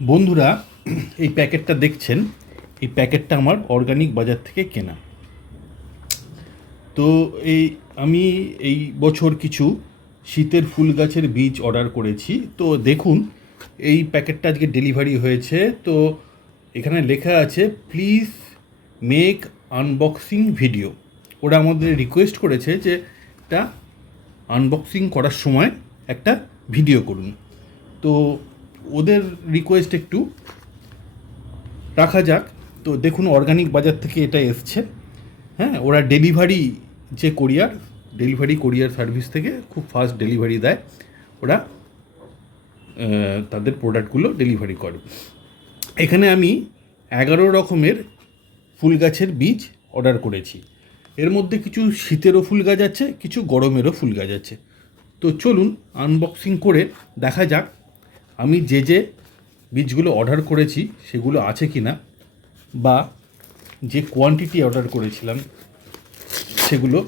বন্ধুরা, এই প্যাকেটটা দেখছেন, এই প্যাকেটটা আমার অর্গানিক বাজার থেকে কেনা। তো আমি এই বছর কিছু শীতের ফুল গাছের বীজ অর্ডার করেছি। তো দেখুন, এই প্যাকেটটা আজকে ডেলিভারি হয়েছে। তো এখানে লেখা আছে প্লিজ মেক আনবক্সিং ভিডিও। ওরা আমাদের রিকোয়েস্ট করেছে যে এটা আনবক্সিং করার সময় একটা ভিডিও করুন। তো ওদের রিকোয়েস্ট একটু রাখা যাক। তো দেখুন, অর্গানিক বাজার থেকে এটা এসছে। হ্যাঁ, ওরা ডেলিভারি কোরিয়ার সার্ভিস থেকে খুব ফাস্ট ডেলিভারি দেয়। ওরা তাদের প্রোডাক্টগুলো ডেলিভারি করে। এখানে আমি 11 রকমের ফুল গাছের বীজ অর্ডার করেছি। এর মধ্যে কিছু শীতেরও ফুল গাছ আছে, কিছু গরমেরও ফুল গাছ আছে। তো চলুন আনবক্সিং করে দেখা যাক আমি যে বীজগুলো অর্ডার করেছি সেগুলো আছে কি না, বা যে কোয়ান্টিটি অর্ডার করেছিলাম সেগুলো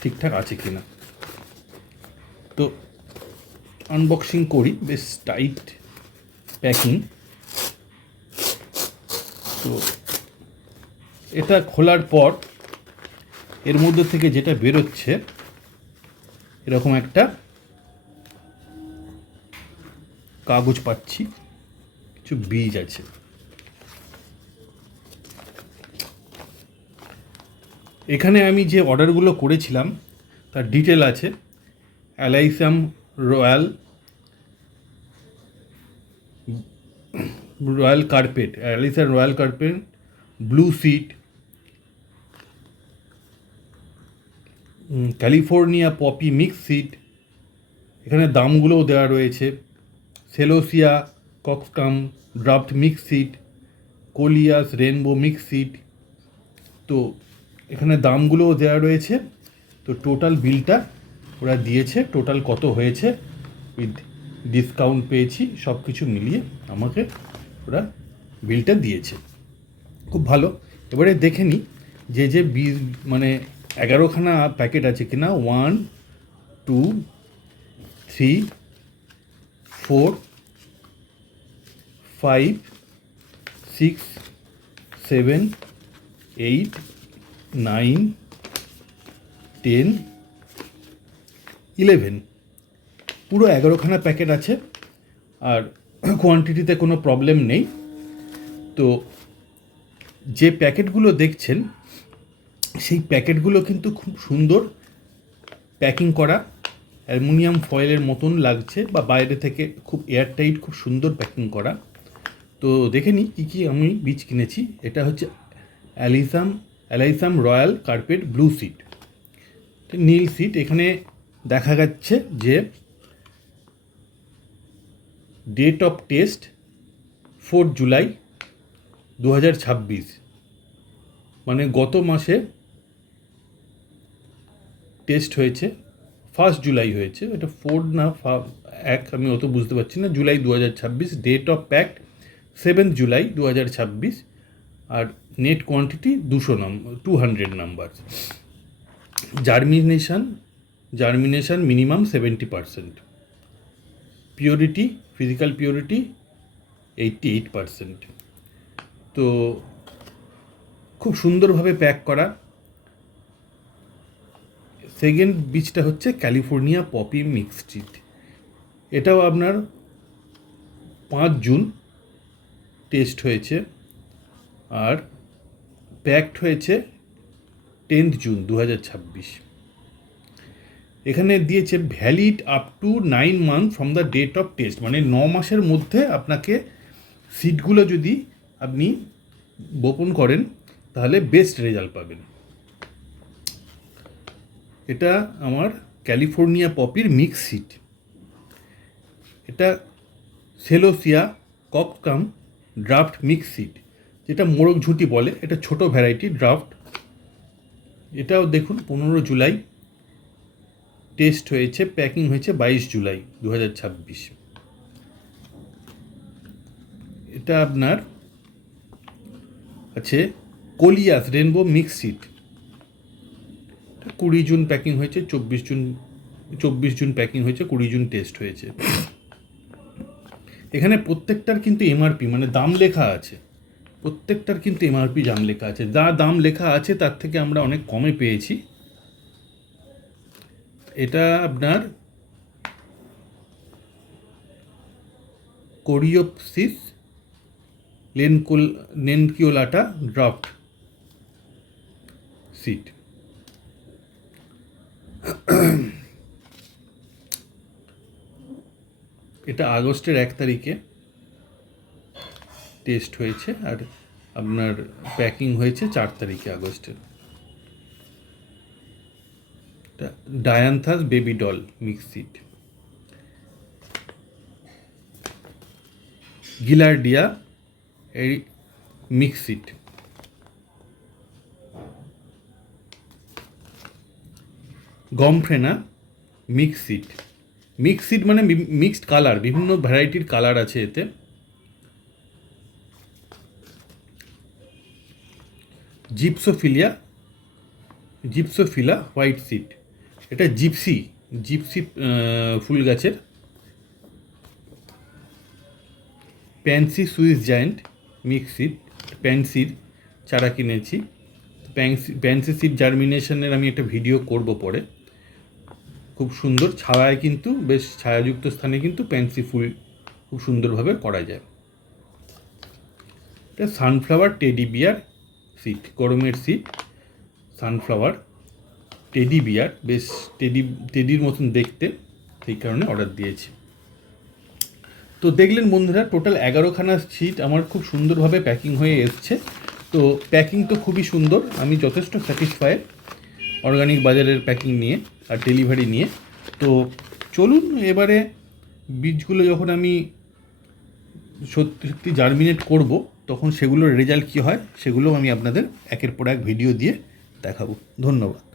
ঠিকঠাক আছে কি না। তো আনবক্সিং করি, বেশ টাইট প্যাকিং। তো এটা খোলার পর এর মধ্যে থেকে যেটা বেরোচ্ছে, এরকম একটা কাগজ পাচ্ছি, কিছু বীজ আছে। এখানে আমি যে অর্ডারগুলো করেছিলাম তার ডিটেল আছে। Alyssum royal royal carpet, blue seed, California poppy mix seed. এখানে দামগুলোও দেওয়া রয়েছে। Celosia coxcomb dwarf mix seed, coleus rainbow mix seed. তো এখানে দামগুলোও দেওয়া রয়েছে। তো টোটাল বিলটা ওরা দিয়েছে, টোটাল কত হয়েছে উইথ ডিসকাউন্ট পেয়েছি, সব কিছু মিলিয়ে আমাকে ওরা বিলটা দিয়েছে। খুব ভালো। এবারে দেখে নিই যে বীজ, মানে 11খানা প্যাকেট আছে কিনা। 1 2 3 4 5 6 7 8 9 10 11, পুরো 11খানা প্যাকেট আছে। আর কোয়ান্টিটিতে কোনো প্রবলেম নেই। তো যে প্যাকেটগুলো দেখছেন সেই প্যাকেটগুলো কিন্তু খুব সুন্দর প্যাকিং করা, অ্যালুমিনিয়াম ফয়েলের মতন লাগছে, বা বাইরে থেকে খুব এয়ারটাইট, খুব সুন্দর প্যাকিং করা। তো দেখে নিই কী কী আমি বীজ কিনেছি। এটা হচ্ছে অ্যালাইসাম রয়্যাল কার্পেট ব্লু সিড, নীল সিড। এখানে দেখা যাচ্ছে যে ডেট অফ টেস্ট 4 জুলাই 2026, মানে গত মাসে টেস্ট হয়েছে। 1 জুলাই হয়েছে, এটা 4 না 1, আমি অত বুঝতে পারছি না। July 2026, date of packed 7 July 2026। আর net quantity 200 number. Germination minimum 70%। Purity, physical purity 88%। তো খুব সুন্দরভাবে প্যাক করা। সেকেন্ড বীজটা হচ্ছে ক্যালিফোর্নিয়া পপি মিক্সড সিড। এটাও আপনার 5 জুন টেস্ট হয়েছে, আর প্যাকড হয়েছে 10 জুন 2026। এখানে দিয়েছে valid up to 9 month from the date of test, মানে 9 মাসের মধ্যে আপনাকে সিডগুলো যদি আপনি বপন করেন তাহলে বেস্ট রেজাল্ট পাবেন। এটা আমার ক্যালিফোর্নিয়া পপির মিক্স সিড। এটা সেলোসিয়া কককাম ড্রাফট মিক্স সিড, যেটা মোরগ ঝুঁটি বলে। এটা ছোট ভ্যারাইটি ড্রাফট। এটাও দেখুন 15 জুলাই টেস্ট হয়েছে, প্যাকিং হয়েছে 22 জুলাই 2026। এটা আপনার আছে coleus rainbow mix seed. 20 June packing হয়েছে, 24 জুন প্যাকিং হয়েছে, 20 জুন টেস্ট হয়েছে। এখানে প্রত্যেকটার কিন্তু এমআরপি মানে দাম লেখা আছে, প্রত্যেকটার কিন্তু এমআরপি দাম লেখা আছে, যা দাম লেখা আছে তার থেকে আমরা অনেক কমে পেয়েছি। এটা আপনার কোরিওপসিস লেনকিওলাটা ড্রাফট সিট। এটা আগস্টের 1 তারিখে টেস্ট হয়েছে আর আপনার প্যাকিং হয়েছে 4 তারিখে আগস্টের। এটা dianthus baby doll mix seed. Gaillardia এই mix seed. Gomphrena mix seed. Mix seed মানে মিক্সড কালার, বিভিন্ন ভ্যারাইটির কালার আছে এতে। Gypsophila white seed. এটা জিপসি ফুল গাছের। Pansy Swiss giant mix seed, প্যান্সির চারা কিনেছি। প্যান্সি সিড জার্মিনেশনের আমি একটা ভিডিও করব পরে। খুব সুন্দর ছায়ায়, কিন্তু বেশ ছায়াযুক্ত স্থানে কিন্তু প্যান্সি ফুল খুব সুন্দরভাবে করা যায়। এটা সানফ্লাওয়ার টেডি বিয়ার সিড, গরমের সিড। সানফ্লাওয়ার টেডি বিয়ার, বেশ টেডির মতন দেখতে, সেই কারণে অর্ডার দিয়েছি। তো দেখলেন বন্ধুরা, টোটাল 11খানা সিট আমার খুব সুন্দরভাবে প্যাকিং হয়ে এসছে। তো প্যাকিং তো খুবই সুন্দর, আমি যথেষ্ট স্যাটিসফাইড অর্গানিক বাজারের প্যাকিং নিয়ে আর ডেলিভারি নিয়ে। তো চলুন এবারে বীজগুলো যখন আমি সত্যি জার্মিনেট করব, তখন সেগুলোর রেজাল্ট কী হয় সেগুলো আমি আপনাদের একের পর এক ভিডিও দিয়ে দেখাবো। ধন্যবাদ।